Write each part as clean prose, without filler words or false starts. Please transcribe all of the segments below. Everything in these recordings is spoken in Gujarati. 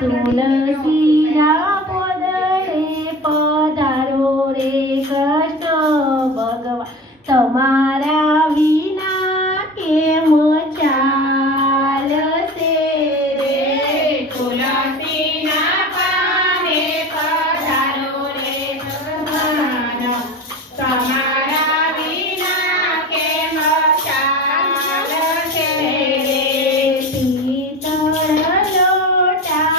તુલસીના પોદળે પધારો રે કૃષ્ણ ભગવાન, તમારા વિના કેમ ચાલશે રે? તુલસીના પાને પધારો રે ભગવાન, તમારા વિના કેમ ચાલશે રે? પિત્તળ લોટા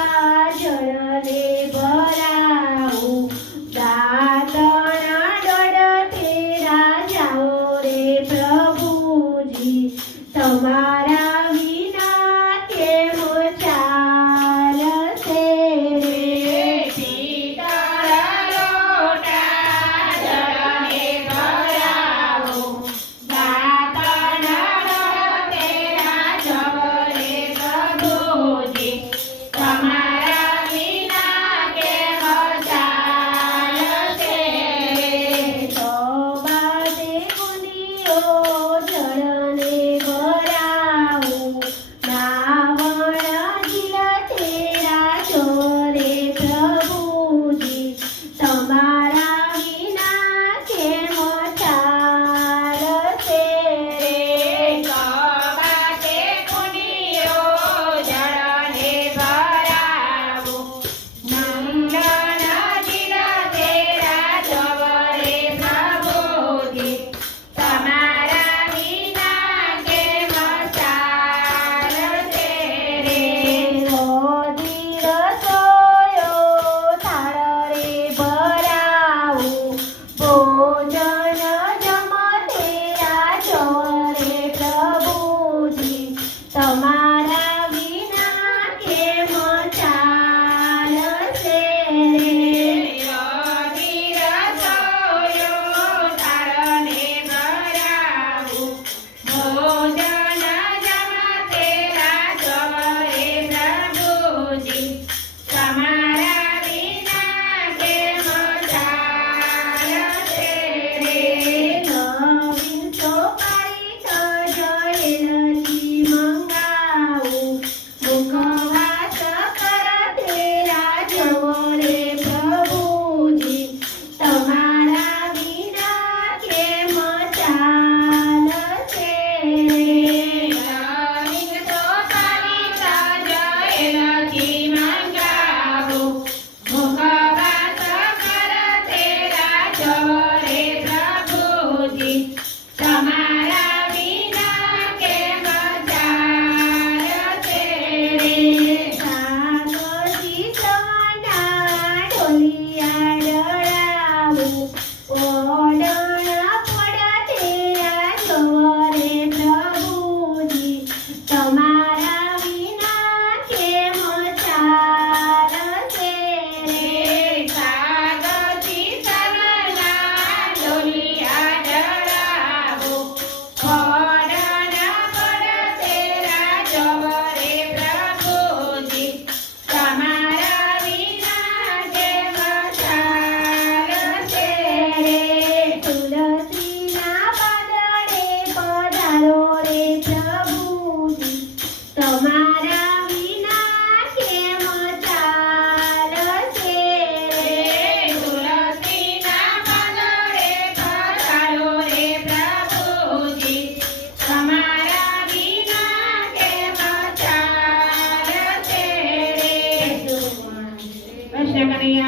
જળને ભરાવું, દાંતણ દોડતે રાજાઓ રે પ્રભુજી, તમારા વિના કેમ ચાલશે રે? પિત્તળ લોટા જળને ભરાવું, દાંતણ દોડતે રાજાઓ રે પ્રભુજી, તમારા વિના કેમ ચાલશે રે? બાદે કુંડીઓ જળને ભરાવું, નાવણ ઝીલતે રાજો રે પ્રભુજી, તમારા વિના કેમ ચાલશે રે? કબાટે કુંડીઓ જળને ભરાવું, નંદન ઝીલતે રાજવ રે પ્રભુજી, તમારા વિના કેમ ચાલશે રે? મોદી રસોયો થાળ રે ભરાવું, ભોજન જમતે રાજો રે પ્રભુજી, તમારા વિના કેમ ચાલશે રે? યોગી રસોયો થાળને ભરાવું, ભોજન જમતે રાજો રે પ્રભુજી, તમારા વિના કેમ ચાલશે રે? નવીન ચોપારી સજયેલથી મંગાવું, મુખવાસ કરતે રાજો રે પ્રભુજી, તમારા વિના કેમ ચાલશે રે? નવીન ચોપારી સજયેલથી મંગાવું, મુખવાસ કરતે રાજો રે પ્રભુજી, તમારા વિના કેમ ચાલશે રે? કાગજી સવના ઢોલિયા ડળાવું, ઓડણ પડતે રાજો રે પ્રભુજી, તમારા વિના કેમ ચાલશે રે? કાગજી સવના ઢોલિયા ડળાવું, ઓડણ પડતે રાજો રે પ્રભુજી, તમારા વિના કેમ ચાલશે રે? તુલસીના પાંદડે પધારો રે પ્રભુજી, તમારા વિના કેમ ચાલશે રે? તુલસીના પાંદડે પધારો રે પ્રભુજી, તમારા વિના કેમ ચાલશે રે? કૃષ્ણ કનૈયા